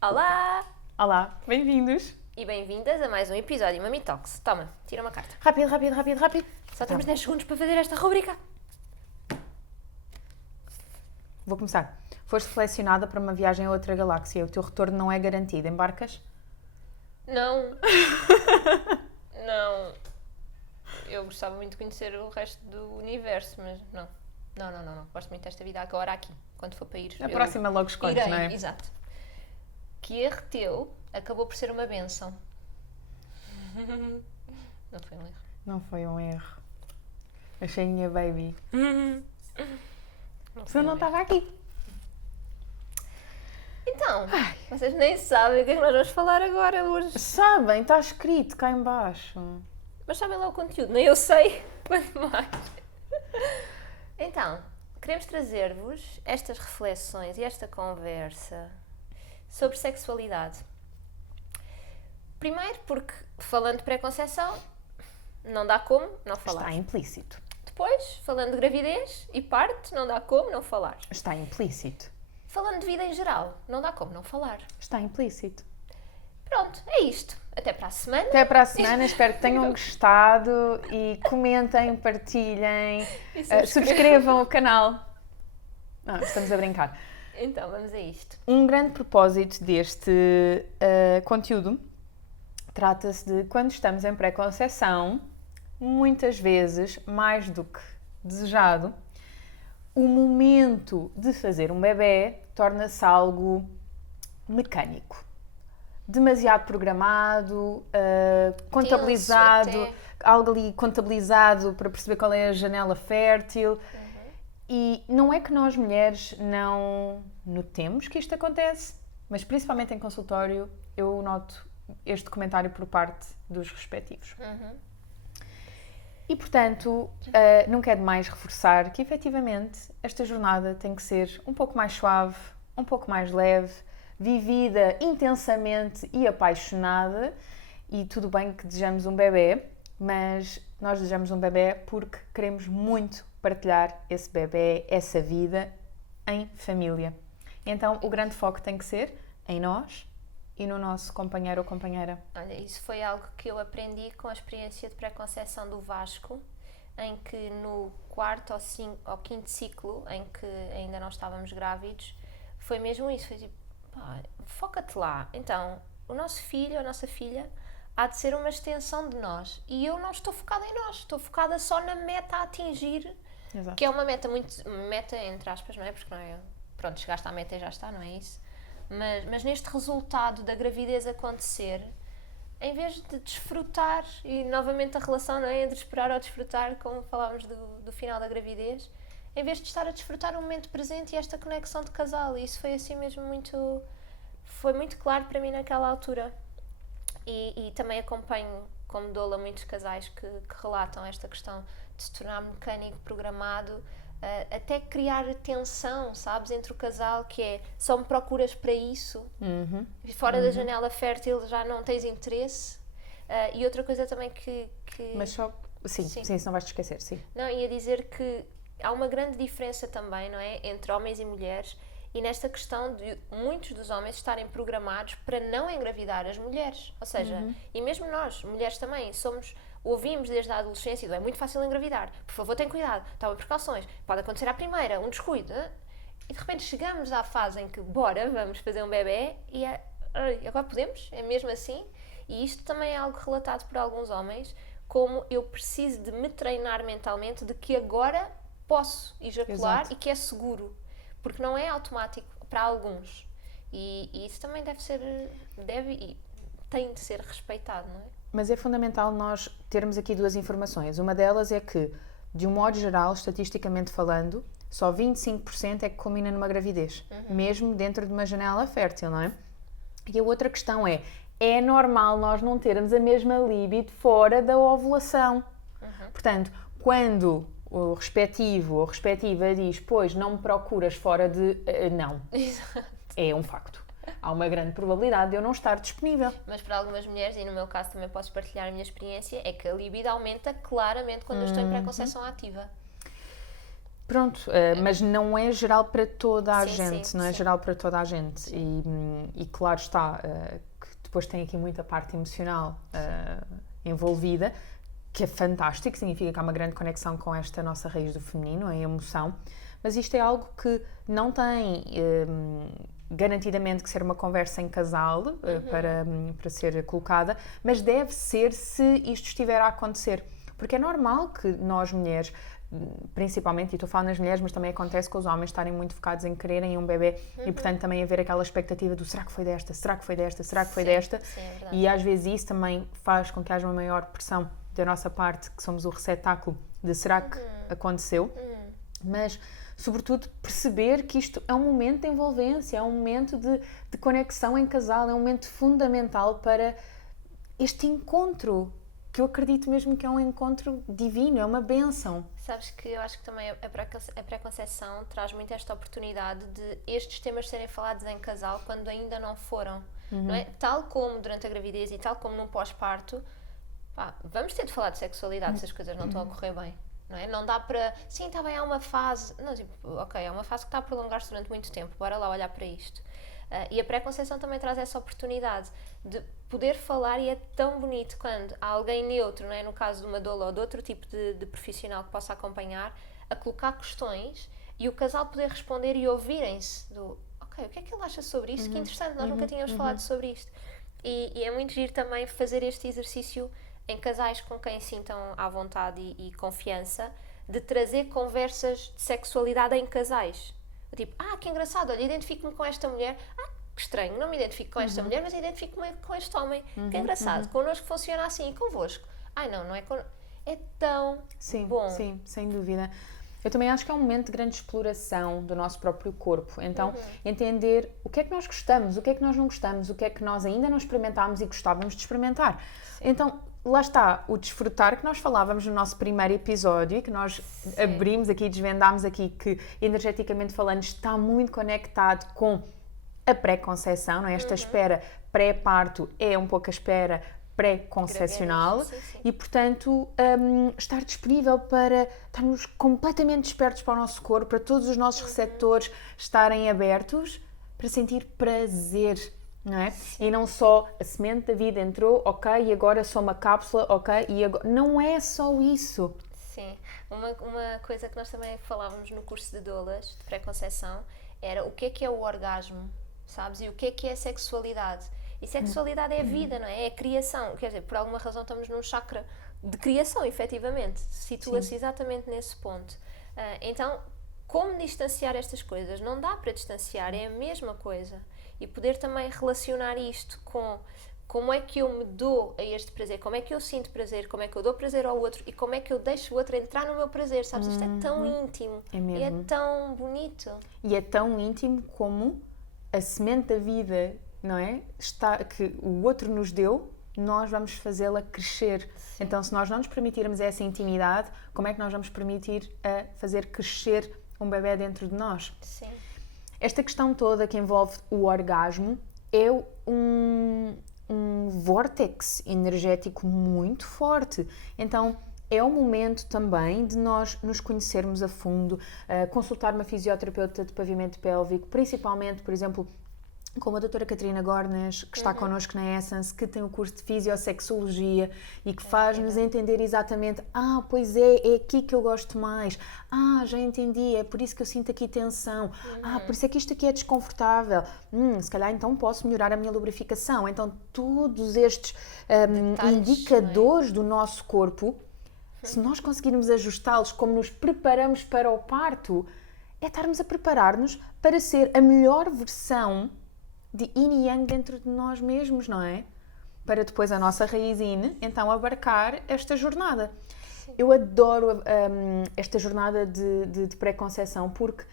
Olá! Olá, bem-vindos. E bem-vindas a mais um episódio Mami Talks. Toma, tira uma carta. Rápido, rápido, rápido, rápido. Só temos 10 segundos para fazer esta rubrica. Vou começar. Foste selecionada para uma viagem a outra galáxia. O teu retorno não é garantido. Embarcas? Não. Não. Eu gostava muito de conhecer o resto do universo, mas não. Não. Gosto muito desta vida agora aqui. Quando for para ir. A próxima logo escolhes, irei, não é? Exato. Que erro teu acabou por ser uma bênção. Não foi um erro. Não foi um erro. Achei a minha baby. Foi Eu não estava aqui. Então, vocês nem sabem o que é que nós vamos falar agora hoje. Sabem, está escrito cá em baixo. Mas sabem lá o conteúdo, nem eu sei, quanto mais. Então, queremos trazer-vos estas reflexões e esta conversa sobre sexualidade. Primeiro porque, falando de pré-conceição, não dá como não falar. Está implícito. Depois, falando de gravidez e parto, não dá como não falar. Está implícito. Falando de vida em geral, não dá como não falar. Está implícito. Pronto, é isto. Até para a semana. Até para a semana, espero que tenham gostado e comentem, partilhem, E subscrevam o canal. Não, estamos a brincar. Então, vamos a isto. Um grande propósito deste conteúdo trata-se de quando estamos em pré-conceição, muitas vezes, mais do que desejado, o momento de fazer um bebé torna-se algo mecânico. Demasiado programado, contabilizado, até. algo ali contabilizado para perceber qual é a janela fértil. E não é que nós mulheres não notemos que isto acontece, mas principalmente em consultório eu noto este comentário por parte dos respectivos. E portanto, não quero mais reforçar que efetivamente esta jornada tem que ser um pouco mais suave, um pouco mais leve, vivida intensamente e apaixonada. E tudo bem que desejamos um bebê, mas nós desejamos um bebê porque queremos muito partilhar esse bebê, essa vida em família. Então o grande foco tem que ser em nós e no nosso companheiro ou companheira. Olha, isso foi algo que eu aprendi com a experiência de pré-conceição do Vasco, em que no quarto ou quinto ciclo, em que ainda não estávamos grávidos, foi mesmo isso. Foi tipo, pá, foca-te lá. Então, o nosso filho, a nossa filha, há de ser uma extensão de nós. E eu não estou focada em nós, estou focada só na meta a atingir. Exato. Que é uma meta muito... Meta entre aspas, não é? Porque não é... Pronto, chegaste à meta e já está, não é isso? Mas neste resultado da gravidez acontecer, em vez de desfrutar, e novamente a relação, não é? Entre esperar ou desfrutar, como falávamos do final da gravidez, em vez de estar a desfrutar o momento presente e esta conexão de casal. E isso foi assim mesmo muito... Foi muito claro para mim naquela altura. E também acompanho como doula muitos casais que relatam esta questão de se tornar mecânico, programado, até criar tensão, sabes, entre o casal, que é só me procuras para isso, fora da janela fértil já não tens interesse. E outra coisa também que... Mas só... Sim, não vais te esquecer, sim. Não, ia dizer que há uma grande diferença também, não é, entre homens e mulheres, e nesta questão de muitos dos homens estarem programados para não engravidar as mulheres. Ou seja, e mesmo nós, mulheres também, ouvimos desde a adolescência, é muito fácil engravidar, por favor tem cuidado, toma precauções, pode acontecer à primeira, um descuido. E de repente chegamos à fase em que, bora, vamos fazer um bebê, e agora podemos? É mesmo assim? E isto também é algo relatado por alguns homens, como eu preciso de me treinar mentalmente de que agora posso ejacular. Exato. E que é seguro. Porque não é automático para alguns. E isso também tem de ser respeitado, não é? Mas é fundamental nós termos aqui duas informações. Uma delas é que, de um modo geral, estatisticamente falando, só 25% é que culmina numa gravidez. Mesmo dentro de uma janela fértil, não é? E a outra questão é normal nós não termos a mesma libido fora da ovulação. Portanto, quando o respectivo ou respectiva diz, pois não me procuras fora de... não. Exato. É um facto. Há uma grande probabilidade de eu não estar disponível. Mas para algumas mulheres, e no meu caso também posso partilhar a minha experiência, é que a libido aumenta claramente quando eu estou em pré-conceição ativa. Pronto, mas não é geral para toda a Sim, gente, sim, não é sim. geral para toda a gente. E claro está, que depois tem aqui muita parte emocional envolvida, que é fantástico, significa que há uma grande conexão com esta nossa raiz do feminino, a emoção, mas isto é algo que não tem garantidamente que ser uma conversa em casal para ser colocada, mas deve ser se isto estiver a acontecer. Porque é normal que nós mulheres, principalmente, e estou a falar nas mulheres, mas também acontece com os homens estarem muito focados em quererem um bebê e portanto também haver aquela expectativa do será que foi desta, será que foi desta, será que foi Sim, desta, sim, é verdade. e às vezes isso também faz com que haja uma maior pressão da nossa parte, que somos o receptáculo de será que aconteceu, mas sobretudo perceber que isto é um momento de envolvência, é um momento de conexão em casal, é um momento fundamental para este encontro, que eu acredito mesmo que é um encontro divino, é uma bênção. Sabes que eu acho que também a pré-conceição traz muito esta oportunidade de estes temas serem falados em casal quando ainda não foram, não é? Tal como durante a gravidez e tal como no pós-parto, vamos ter de falar de sexualidade se as coisas não estão a correr bem. Não é? Não dá para. Sim, está bem, há uma fase. Não, tipo, ok, é uma fase que está a prolongar-se durante muito tempo, bora lá olhar para isto. E a pré-conceição também traz essa oportunidade de poder falar, e é tão bonito quando há alguém neutro, não é? No caso de uma doula ou de outro tipo de profissional que possa acompanhar, a colocar questões e o casal poder responder e ouvirem-se do ok, o que é que ele acha sobre isto? Que interessante, nós nunca tínhamos falado sobre isto. E é muito giro também fazer este exercício em casais com quem sintam à vontade e confiança, de trazer conversas de sexualidade em casais. Tipo, que engraçado, olha, identifico-me com esta mulher. Que estranho, não me identifico com esta mulher, mas identifico-me com este homem. Que engraçado, connosco funciona assim, e convosco. Não é con... É tão bom. Sim, sem dúvida. Eu também acho que é um momento de grande exploração do nosso próprio corpo. Então, entender o que é que nós gostamos, o que é que nós não gostamos, o que é que nós ainda não experimentámos e gostávamos de experimentar. Então, lá está o desfrutar que nós falávamos no nosso primeiro episódio, que nós abrimos aqui, desvendámos aqui, que energeticamente falando está muito conectado com a pré-conceição, não é? Esta espera pré-parto é um pouco a espera pré-concepcional e, portanto, estar disponível para estarmos completamente despertos para o nosso corpo, para todos os nossos receptores estarem abertos para sentir prazer, não é? E não só a semente da vida entrou, ok, e agora sou uma cápsula, ok, e agora... Não é só isso. Sim. Uma coisa que nós também falávamos no curso de doulas, de pré-conceição, era o que é o orgasmo, sabes? E o que é a sexualidade. E sexualidade é a vida, não é? É a criação. Quer dizer, por alguma razão estamos num chakra de criação, efetivamente. Situa-se exatamente nesse ponto. Então, como distanciar estas coisas? Não dá para distanciar, é a mesma coisa. E poder também relacionar isto com como é que eu me dou a este prazer, como é que eu sinto prazer, como é que eu dou prazer ao outro e como é que eu deixo o outro entrar no meu prazer, sabes? Isto é tão íntimo e é tão bonito. E é tão íntimo como a semente da vida, não é? Que o outro nos deu, nós vamos fazê-la crescer. Sim. Então, se nós não nos permitirmos essa intimidade, como é que nós vamos permitir a fazer crescer um bebé dentro de nós? Sim. Esta questão toda que envolve o orgasmo é um vórtex energético muito forte. Então, é o momento também de nós nos conhecermos a fundo, consultar uma fisioterapeuta de pavimento pélvico, principalmente, por exemplo, como a doutora Catarina Gornas, que está connosco na Essence, que tem o curso de Fisiosexologia e que faz-nos entender exatamente, pois é aqui que eu gosto mais, já entendi, é por isso que eu sinto aqui tensão, por isso é que isto aqui é desconfortável, se calhar então posso melhorar a minha lubrificação. Então todos estes indicadores do nosso corpo, se nós conseguirmos ajustá-los como nos preparamos para o parto, é estarmos a preparar-nos para ser a melhor versão de yin e yang dentro de nós mesmos, não é? Para depois a nossa raiz yin, então, abarcar esta jornada. Sim. Eu adoro esta jornada de pré-conceição porque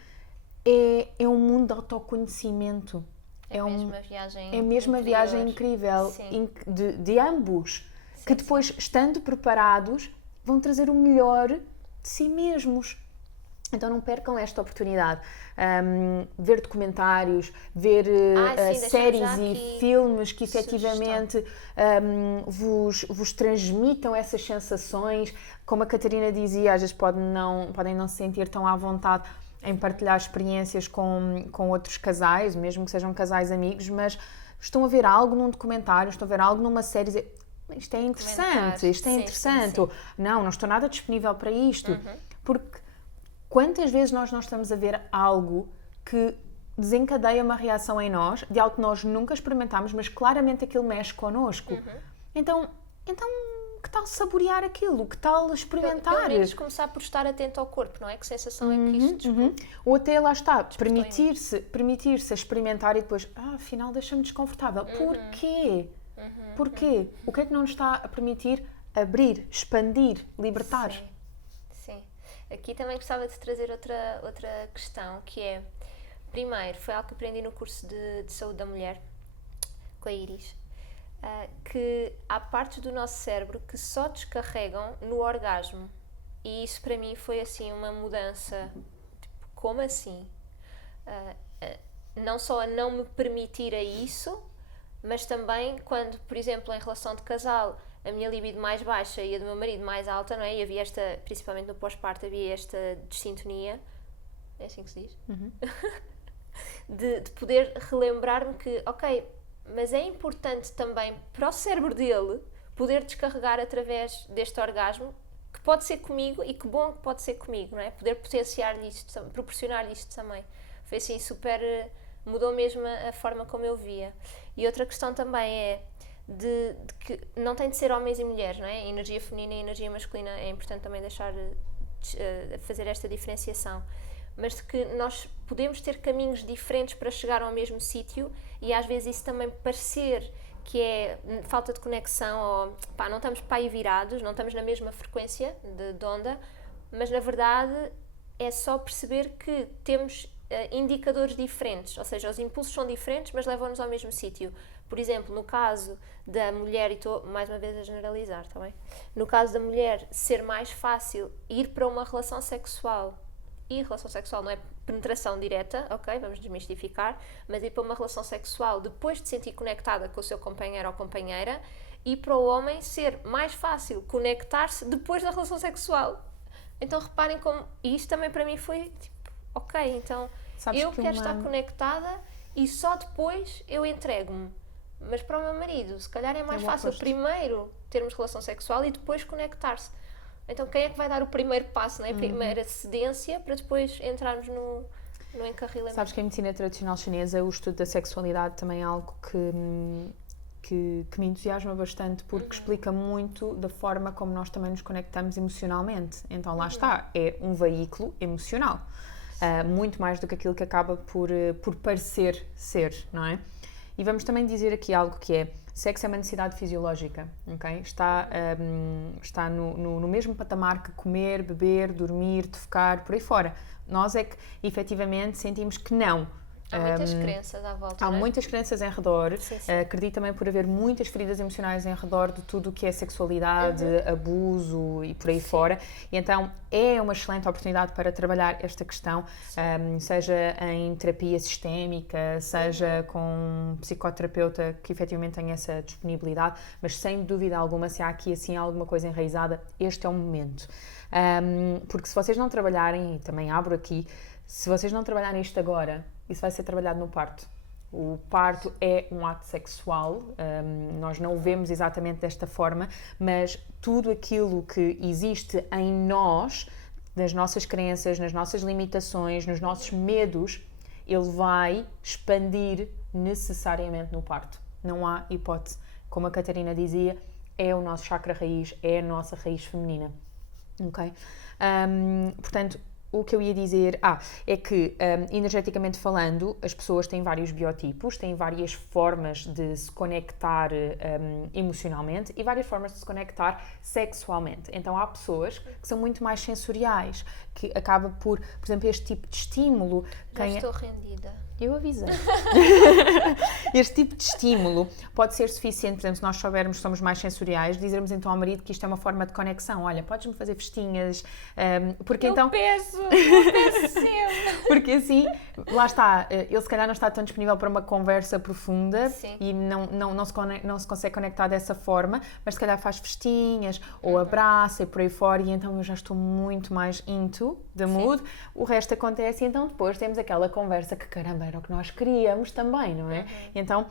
é um mundo de autoconhecimento. É mesmo uma viagem É mesmo uma viagem incrível de ambos, que depois, estando preparados, vão trazer o melhor de si mesmos. Então não percam esta oportunidade. Ver documentários, ver sim, séries deixa-me já e aqui filmes que sugestão. efetivamente vos transmitam essas sensações. Como a Catarina dizia, às vezes podem não se sentir tão à vontade em partilhar experiências com outros casais, mesmo que sejam casais amigos, mas estão a ver algo num documentário, estão a ver algo numa série e dizer, isto é interessante, isto é Sim, interessante. sim, sim. Não estou nada disponível para isto. Porque quantas vezes nós não estamos a ver algo que desencadeia uma reação em nós, de algo que nós nunca experimentámos, mas claramente aquilo mexe connosco. Então, que tal saborear aquilo? Que tal experimentar? Pelo menos começar por estar atento ao corpo, não é? Que sensação é que isto Ou até, lá está, permitir-se a experimentar e depois, afinal deixa-me desconfortável. Porquê? Porquê? O que é que não nos está a permitir abrir, expandir, libertar? Sim. Aqui também gostava de trazer outra questão, que é, primeiro, foi algo que aprendi no curso de saúde da mulher, com a Iris, que há partes do nosso cérebro que só descarregam no orgasmo. E isso para mim foi assim uma mudança. Tipo, como assim? Não só a não me permitir a isso, mas também quando, por exemplo, em relação de casal, a minha libido mais baixa e a do meu marido mais alta, não é? E havia esta, principalmente no pós-parto, havia esta desintonia. É assim que se diz? De poder relembrar-me que, ok, mas é importante também para o cérebro dele poder descarregar através deste orgasmo, que pode ser comigo e que bom que pode ser comigo, não é? Poder potenciar-lhe isto, proporcionar-lhe isto também. Foi assim super, mudou mesmo a forma como eu via. E outra questão também é de que não tem de ser homens e mulheres, não é? Energia feminina e energia masculina, é importante também deixar fazer esta diferenciação. Mas de que nós podemos ter caminhos diferentes para chegar ao mesmo sítio e às vezes isso também parecer que é falta de conexão ou pá, não estamos para aí virados, não estamos na mesma frequência de onda, mas na verdade é só perceber que temos indicadores diferentes, ou seja, os impulsos são diferentes, mas levam-nos ao mesmo sítio. Por exemplo, no caso da mulher, e estou mais uma vez a generalizar, está bem? No caso da mulher ser mais fácil ir para uma relação sexual, e relação sexual não é penetração direta, ok? Vamos desmistificar, mas ir para uma relação sexual depois de se sentir conectada com o seu companheiro ou companheira, e para o homem ser mais fácil conectar-se depois da relação sexual. Então reparem como, e isto também para mim foi tipo, ok, então Sabes eu que quero estar conectada e só depois eu entrego-me. Mas para o meu marido, se calhar é mais fácil primeiro termos relação sexual e depois conectar-se. Então quem é que vai dar o primeiro passo, não é? A primeira cedência para depois entrarmos no encarrilamento? Sabes que em medicina tradicional chinesa o estudo da sexualidade também é algo que me entusiasma bastante porque explica muito da forma como nós também nos conectamos emocionalmente. Então lá está, é um veículo emocional. Muito mais do que aquilo que acaba por parecer ser, não é? E vamos também dizer aqui algo que é, sexo é uma necessidade fisiológica, ok? Está no mesmo patamar que comer, beber, dormir, tocar, por aí fora. Nós é que, efetivamente, sentimos que não. Há muitas crenças à volta, Há não é? muitas crenças em redor. Sim. Acredito também por haver muitas feridas emocionais em redor de tudo o que é sexualidade, abuso e por aí fora. E então é uma excelente oportunidade para trabalhar esta questão, seja em terapia sistémica, seja com um psicoterapeuta que efetivamente tenha essa disponibilidade, mas sem dúvida alguma, se há aqui assim alguma coisa enraizada, este é o momento. Porque se vocês não trabalharem, e também abro aqui, se vocês não trabalharem isto agora, isso vai ser trabalhado no parto. O parto é um ato sexual, nós não o vemos exatamente desta forma, mas tudo aquilo que existe em nós, nas nossas crenças, nas nossas limitações, nos nossos medos, ele vai expandir necessariamente no parto. Não há hipótese. Como a Catarina dizia, é o nosso chakra raiz, é a nossa raiz feminina. Ok? Portanto, o que eu ia dizer é que, energeticamente falando, as pessoas têm vários biotipos, têm várias formas de se conectar emocionalmente e várias formas de se conectar sexualmente. Então, há pessoas que são muito mais sensoriais, que acaba por exemplo, este tipo de estímulo... Já estou rendida. Eu avisei. Este tipo de estímulo pode ser suficiente, por exemplo, se nós soubermos que somos mais sensoriais, dizermos então ao marido que isto é uma forma de conexão. Olha, podes-me fazer festinhas, porque então... Eu peço sempre. Porque assim, lá está, ele se calhar não está tão disponível para uma conversa profunda. Sim. E não se consegue conectar dessa forma, mas se calhar faz festinhas ou abraça e por aí fora, e então eu já estou muito mais into the mood. O resto acontece e então depois temos aquela conversa que, caramba, era o que nós queríamos também, não é? Então,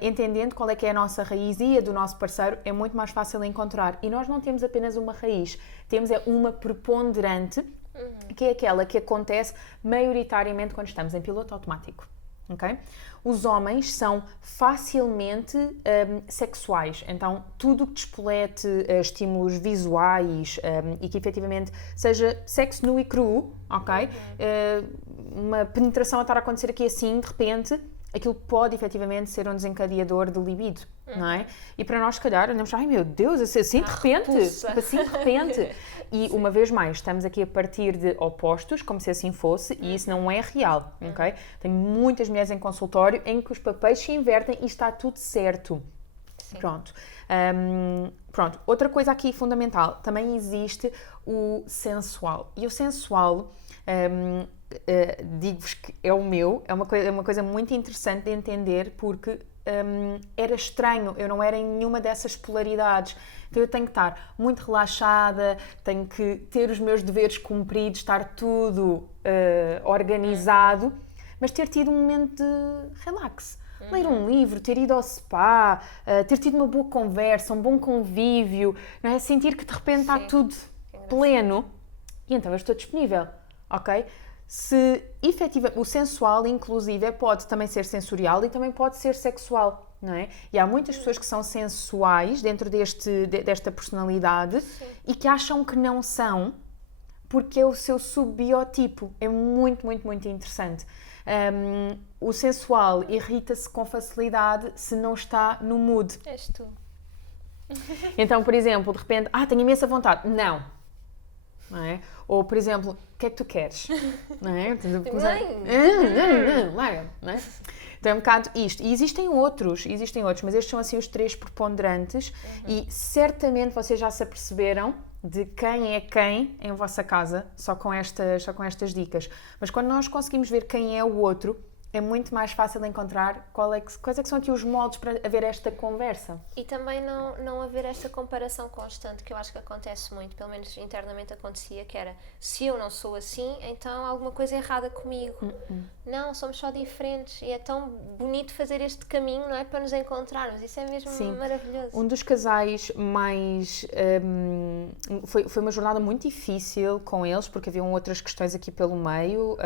entendendo qual é que é a nossa raiz e a do nosso parceiro, é muito mais fácil encontrar. E nós não temos apenas uma raiz, temos uma preponderante, que é aquela que acontece maioritariamente quando estamos em piloto automático. Okay? Os homens são facilmente sexuais, então tudo que despolete estímulos visuais e que efetivamente seja sexo nu e cru, ok? Uma penetração a estar a acontecer aqui assim, de repente, aquilo pode efetivamente ser um desencadeador de libido, não é? E para nós, se calhar, andamos, ai meu Deus, assim de repente, tipo assim de repente. E uma vez mais, estamos aqui a partir de opostos, como se assim fosse, e isso não é real, ok? Tenho muitas mulheres em consultório em que os papéis se invertem e está tudo certo. Sim. Pronto. Pronto. Outra coisa aqui fundamental, também existe o sensual. E o sensual... digo-vos que é o meu, é uma coisa muito interessante de entender porque era estranho, eu não era em nenhuma dessas polaridades, então eu tenho que estar muito relaxada, tenho que ter os meus deveres cumpridos, estar tudo organizado, mas ter tido um momento de relax. Ler um livro, ter ido ao spa, ter tido uma boa conversa, um bom convívio, não é? Sentir que de repente está tudo pleno e então eu estou disponível, ok? Se efetivamente o sensual, inclusive, pode também ser sensorial e também pode ser sexual, não é? E há muitas pessoas que são sensuais dentro desta personalidade e que acham que não são porque é o seu subbiotipo. É muito, muito, muito interessante. O sensual irrita-se com facilidade se não está no mood. És tu. Então, por exemplo, de repente, tenho imensa vontade. Não é? Ou, por exemplo, o que é que tu queres? Não é? Larga, não é? Então é um bocado isto. E existem outros, mas estes são assim os três preponderantes e certamente vocês já se aperceberam de quem é quem em vossa casa, só com estas dicas. Mas quando nós conseguimos ver quem é o outro, é muito mais fácil encontrar quais é que são aqui os moldes para haver esta conversa. E também não haver esta comparação constante, que eu acho que acontece muito, pelo menos internamente acontecia, que era, se eu não sou assim, então há alguma coisa errada comigo. Não, somos só diferentes e é tão bonito fazer este caminho, não é? Para nos encontrarmos, isso é mesmo maravilhoso. Um dos casais mais... foi uma jornada muito difícil com eles, porque haviam outras questões aqui pelo meio,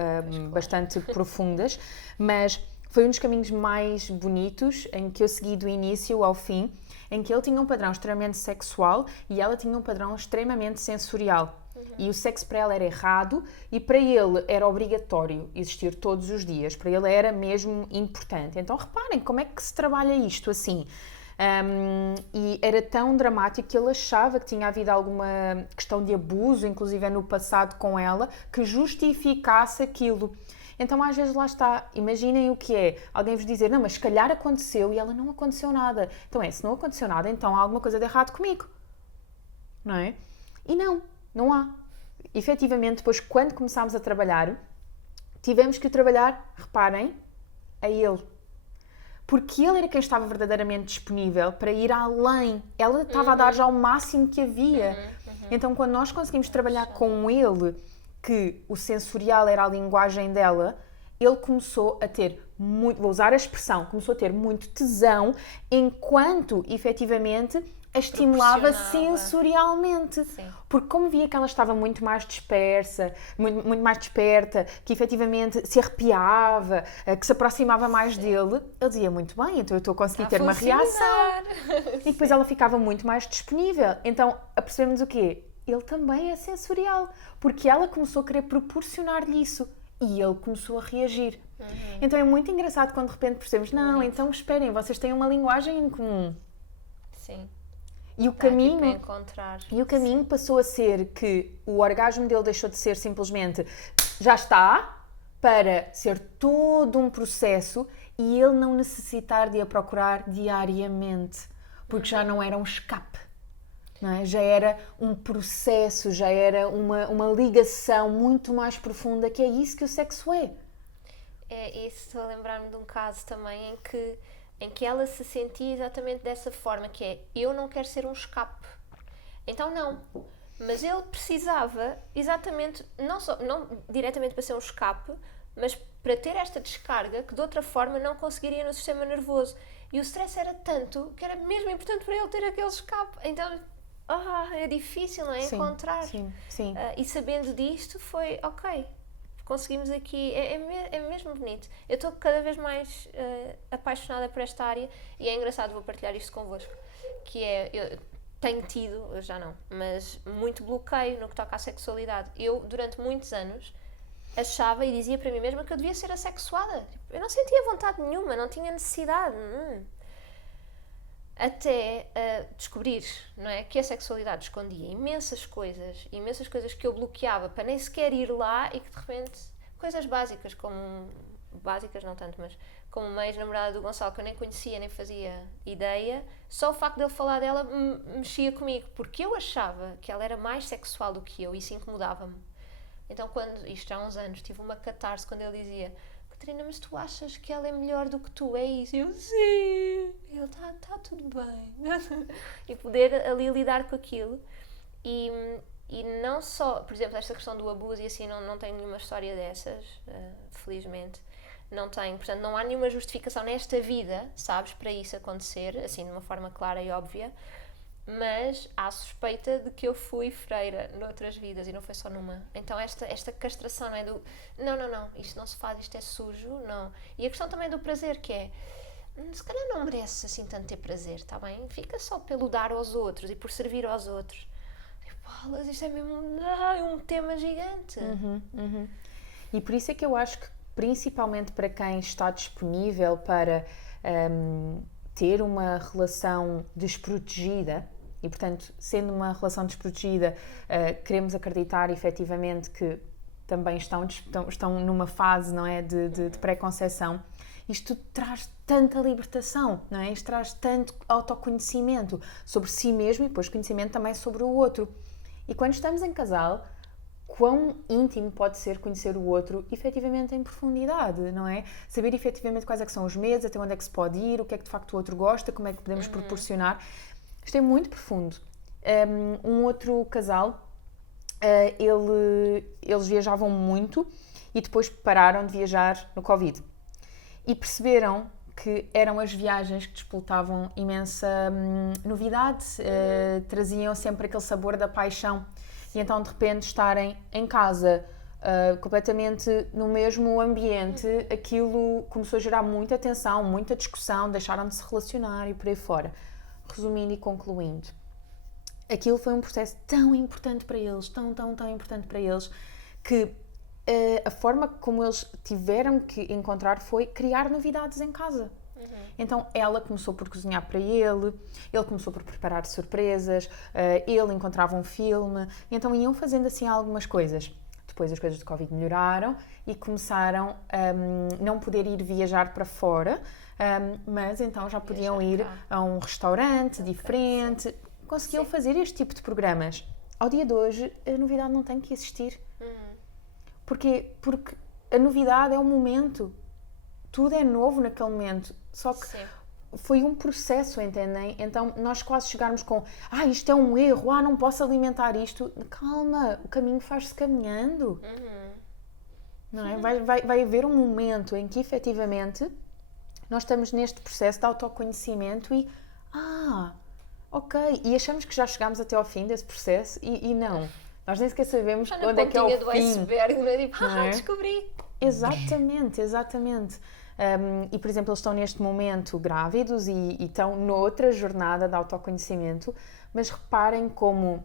bastante profundas, mas foi um dos caminhos mais bonitos em que eu segui do início ao fim, em que ele tinha um padrão extremamente sexual e ela tinha um padrão extremamente sensorial. E o sexo para ela era errado e para ele era obrigatório existir todos os dias. Para ele era mesmo importante. Então reparem como é que se trabalha isto assim. E era tão dramático que ele achava que tinha havido alguma questão de abuso, inclusive no passado com ela, que justificasse aquilo. Então às vezes lá está, imaginem o que é, alguém vos dizer, não, mas se calhar aconteceu e ela não aconteceu nada. Então se não aconteceu nada, então há alguma coisa de errado comigo, não é? E não há. Efetivamente, depois quando começámos a trabalhar, tivemos que o trabalhar, reparem, a ele. Porque ele era quem estava verdadeiramente disponível para ir além. Ela estava a dar já o máximo que havia. Então quando nós conseguimos trabalhar com ele, que o sensorial era a linguagem dela, ele começou a ter muito, vou usar a expressão, começou a ter muito tesão enquanto, efetivamente, a estimulava sensorialmente. Sim. Porque como via que ela estava muito mais dispersa, muito mais desperta, que efetivamente se arrepiava, que se aproximava mais dele, ele dizia, muito bem, então eu estou a conseguir ter uma reação. E depois ela ficava muito mais disponível. Então, apercebemos o quê? Ele também é sensorial, porque ela começou a querer proporcionar-lhe isso e ele começou a reagir. Então é muito engraçado quando de repente percebemos, não, então esperem, vocês têm uma linguagem em comum. Sim. E o caminho passou a ser que o orgasmo dele deixou de ser simplesmente já está, para ser todo um processo e ele não necessitar de a procurar diariamente, porque já não era um escape, não é? Já era um processo, já era uma ligação muito mais profunda, que é isso que o sexo é. É isso, estou a lembrar-me de um caso também em que ela se sentia exatamente dessa forma, que é, eu não quero ser um escape. Então não, mas ele precisava exatamente, não diretamente para ser um escape, mas para ter esta descarga que de outra forma não conseguiria no sistema nervoso. E o stress era tanto que era mesmo importante para ele ter aquele escape. Então, é difícil, não é? Sim, Encontrar. sim. E sabendo disto foi, ok, conseguimos aqui, é mesmo bonito. Eu estou cada vez mais apaixonada por esta área e é engraçado, vou partilhar isto convosco, que é, eu tenho tido, já não, mas muito bloqueio no que toca à sexualidade. Eu, durante muitos anos, achava e dizia para mim mesma que eu devia ser assexuada. Eu não sentia vontade nenhuma, não tinha necessidade. Até descobrir, não é, que a sexualidade escondia imensas coisas que eu bloqueava para nem sequer ir lá e que de repente, coisas básicas como, básicas não tanto, mas como uma ex-namorada do Gonçalo que eu nem conhecia, nem fazia ideia, só o facto de ele falar dela mexia comigo, porque eu achava que ela era mais sexual do que eu e isso incomodava-me. Então isto já há uns anos, tive uma catarse quando ele dizia: Catarina, mas tu achas que ela é melhor do que tu és? Eu, sim. Ele, está tudo bem. E poder ali lidar com aquilo. E não só, por exemplo, esta questão do abuso e assim, não tenho nenhuma história dessas, felizmente. Não tenho. Portanto, não há nenhuma justificação nesta vida, sabes, para isso acontecer, assim, de uma forma clara e óbvia. Mas há suspeita de que eu fui freira noutras vidas e não foi só numa. Então esta castração não é do não, isto não se faz, isto é sujo, não. E a questão também do prazer, que é, se calhar não mereces assim tanto ter prazer, está bem? Fica só pelo dar aos outros e por servir aos outros. E, bolas, isto é mesmo um tema gigante. E por isso é que eu acho que, principalmente para quem está disponível para ter uma relação desprotegida, e portanto, sendo uma relação desprotegida, queremos acreditar efetivamente que também estão numa fase, não é, de pré-conceição. Isto traz tanta libertação, não é? Isto traz tanto autoconhecimento sobre si mesmo e depois conhecimento também sobre o outro. E quando estamos em casal, quão íntimo pode ser conhecer o outro efetivamente em profundidade, não é? Saber efetivamente quais é que são os medos, até onde é que se pode ir, o que é que de facto o outro gosta, como é que podemos proporcionar. Isto é muito profundo. Um outro casal, eles viajavam muito e depois pararam de viajar no Covid. E perceberam que eram as viagens que despoltavam imensa novidade, traziam sempre aquele sabor da paixão. E então, de repente, estarem em casa, completamente no mesmo ambiente, aquilo começou a gerar muita tensão, muita discussão, deixaram de se relacionar e por aí fora. Resumindo e concluindo, aquilo foi um processo tão importante para eles, tão importante para eles, que a forma como eles tiveram que encontrar foi criar novidades em casa. Então ela começou por cozinhar para ele começou por preparar surpresas, ele encontrava um filme, então iam fazendo assim algumas coisas. Depois as coisas de Covid melhoraram e começaram a não poder ir viajar para fora, mas então já podiam ir a um restaurante diferente, conseguiam fazer este tipo de programas. Ao dia de hoje a novidade não tem que existir. Porquê? Porque a novidade é o momento. Tudo é novo naquele momento. Só que foi um processo, entendem? Então, nós quase chegarmos com isto é um erro, não posso alimentar isto. Calma, o caminho faz-se caminhando. Não é? Vai haver um momento em que, efetivamente, nós estamos neste processo de autoconhecimento e ok. E achamos que já chegámos até ao fim desse processo e não. Nós nem sequer sabemos onde é que é o fim. do iceberg, não é? Tipo, não é? Descobri. Exatamente. E, por exemplo, eles estão neste momento grávidos e estão noutra jornada de autoconhecimento, mas reparem como,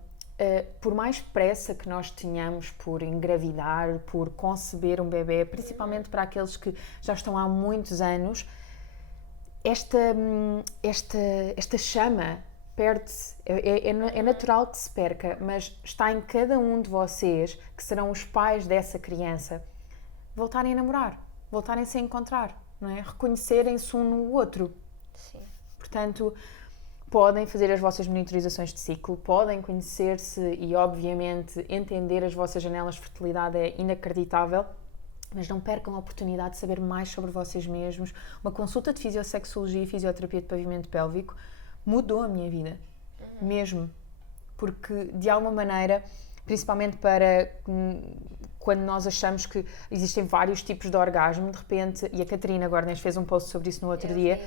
por mais pressa que nós tenhamos por engravidar, por conceber um bebê, principalmente para aqueles que já estão há muitos anos, esta chama perde-se. É natural que se perca, mas está em cada um de vocês, que serão os pais dessa criança. voltarem a namorar, voltarem-se a encontrar, não é? Reconhecerem-se um no outro. Sim. Portanto, podem fazer as vossas monitorizações de ciclo, podem conhecer-se e, obviamente, entender as vossas janelas de fertilidade é inacreditável, mas não percam a oportunidade de saber mais sobre vocês mesmos. Uma consulta de fisiosexologia e fisioterapia de pavimento pélvico mudou a minha vida, mesmo, porque, de alguma maneira, principalmente para quando nós achamos que existem vários tipos de orgasmo, de repente, e a Catarina Gornes fez um post sobre isso no outro dia,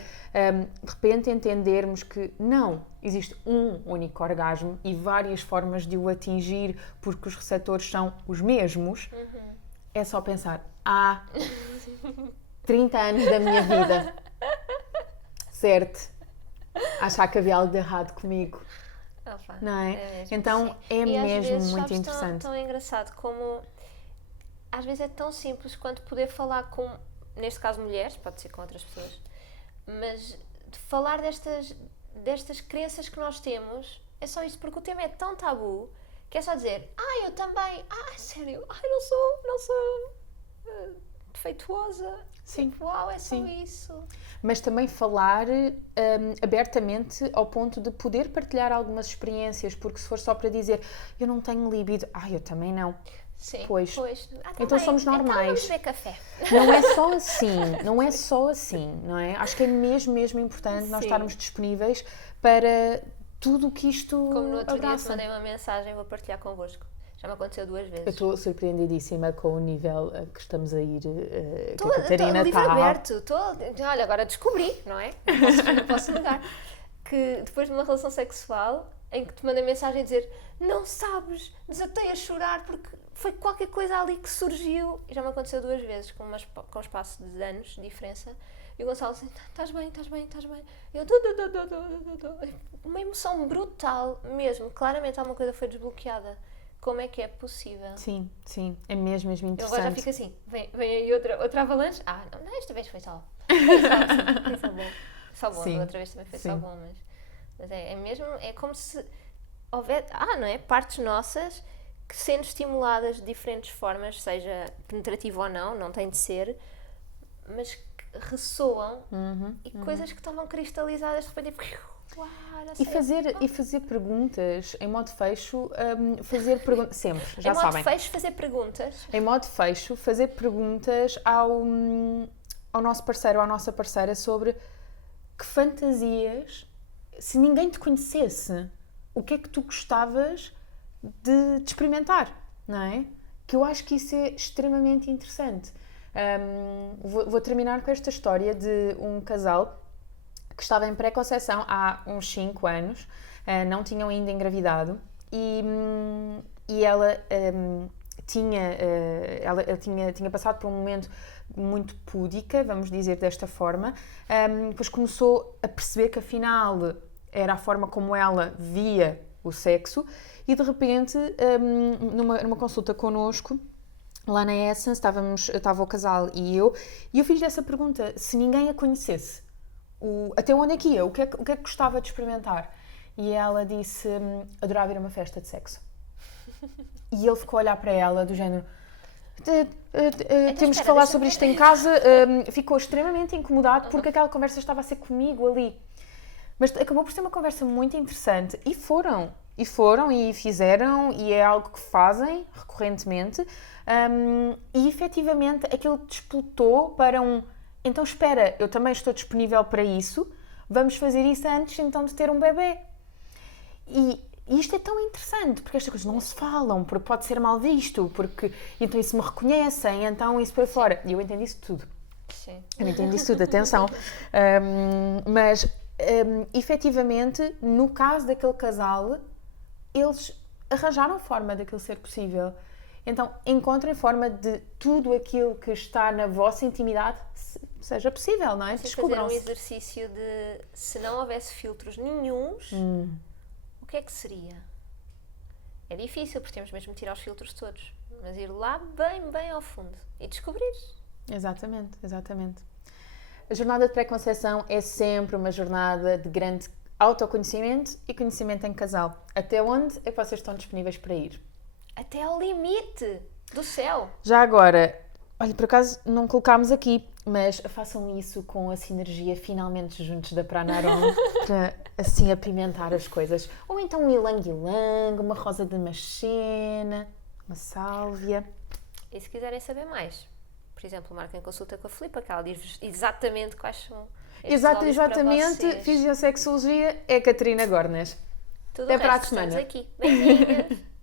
de repente entendermos que não, existe um único orgasmo e várias formas de o atingir porque os receptores são os mesmos, é só pensar, 30 anos da minha vida, certo? Achar que havia algo de errado comigo. Opa, Não é? mesmo, Então sim. é E às mesmo vezes, muito sabes, interessante. tão engraçado como às vezes é tão simples quanto poder falar com, neste caso, mulheres, pode ser com outras pessoas, mas de falar destas crenças que nós temos, é só isso, porque o tema é tão tabu que é só dizer, eu também, sério, não sou defeituosa. Sim. Tipo, uau, é só Sim. isso. Mas também falar abertamente ao ponto de poder partilhar algumas experiências, porque se for só para dizer eu não tenho libido, eu também não. Sim, Pois. Tá Então bem. somos normais. Então vamos beber café. Não é só assim, não é? Acho que é mesmo importante nós Sim. estarmos disponíveis para tudo o que isto Como no outro dia te abraça. mandei uma mensagem, vou partilhar convosco. Já me aconteceu 2 vezes. Eu estou surpreendidíssima com o nível a que estamos a ir, que a Catarina livro está. aberto. Olha, agora descobri, não é? Não posso negar. Que depois de uma relação sexual, em que te mandei mensagem a dizer não sabes, desatei a chorar porque foi qualquer coisa ali que surgiu. E já me aconteceu 2 vezes, com um espaço de anos de diferença. E o Gonçalo assim, estás bem? Eu, uma emoção brutal mesmo. Claramente alguma coisa foi desbloqueada. Como é que é possível? Sim, é mesmo Eu interessante. agora já fico assim, vem aí outra avalanche. Não, esta vez foi só. Foi só bom. Só bom, Sim, da outra vez também foi só sim. bom, mas é mesmo, é como se houver, não é? Partes nossas que sendo estimuladas de diferentes formas, seja penetrativo ou não tem de ser, mas que ressoam e coisas que estavam cristalizadas de repente, uau, já sei. E fazer perguntas em modo fecho, fazer perguntas sempre, já em modo sabem. fecho, fazer perguntas. Em modo fecho, fazer perguntas ao nosso parceiro ou à nossa parceira sobre que fantasias, se ninguém te conhecesse, o que é que tu gostavas de experimentar, não é? Que eu acho que isso é extremamente interessante. Vou terminar com esta história de um casal que estava em pré-conceição há uns 5 anos, não tinham ainda engravidado e ela tinha passado por um momento muito púdica, vamos dizer desta forma, depois começou a perceber que afinal era a forma como ela via o sexo e de repente numa consulta connosco lá na Essence estava o casal e eu fiz essa pergunta, se ninguém a conhecesse, até onde é que ia? O que é que gostava de experimentar? E ela disse, adorava ir a uma festa de sexo. E ele ficou a olhar para ela do género, temos de falar sobre isto em casa. Ficou extremamente incomodado porque aquela conversa estava a ser comigo ali. Mas acabou por ser uma conversa muito interessante e foram e fizeram e é algo que fazem recorrentemente e efetivamente aquilo desplotou para então espera, eu também estou disponível para isso, vamos fazer isso antes então de ter um bebê. E isto é tão interessante, porque estas coisas não se falam, porque pode ser mal visto, porque então isso me reconhecem, então isso para fora. E eu entendo isso tudo. Sim. Eu entendo isso tudo, atenção. Mas efetivamente, no caso daquele casal, eles arranjaram forma daquilo ser possível. Então, encontrem forma de tudo aquilo que está na vossa intimidade seja possível, não é? Fazer um Descubram-se. exercício de, se não houvesse filtros nenhuns, o que é que seria? É difícil, porque temos mesmo de tirar os filtros todos. Mas ir lá bem ao fundo e descobrir. Exatamente. A jornada de pré-conceição é sempre uma jornada de grande autoconhecimento e conhecimento em casal. Até onde é que vocês estão disponíveis para ir? Até ao limite do céu. Já agora, Olha, por acaso não colocámos aqui, mas façam isso com a sinergia finalmente juntos da Pranarom para assim apimentar as coisas. Ou então um ilang-ilang, uma rosa de macena, uma sálvia. E se quiserem saber mais, por exemplo, marquem consulta com a Filipa, que ela diz-vos exatamente quais são estes óleos para Exatamente, vocês. Fisiosexologia é Catarina Gornas. Tudo Até o para a resto, estamos semana. aqui. Beijinhos!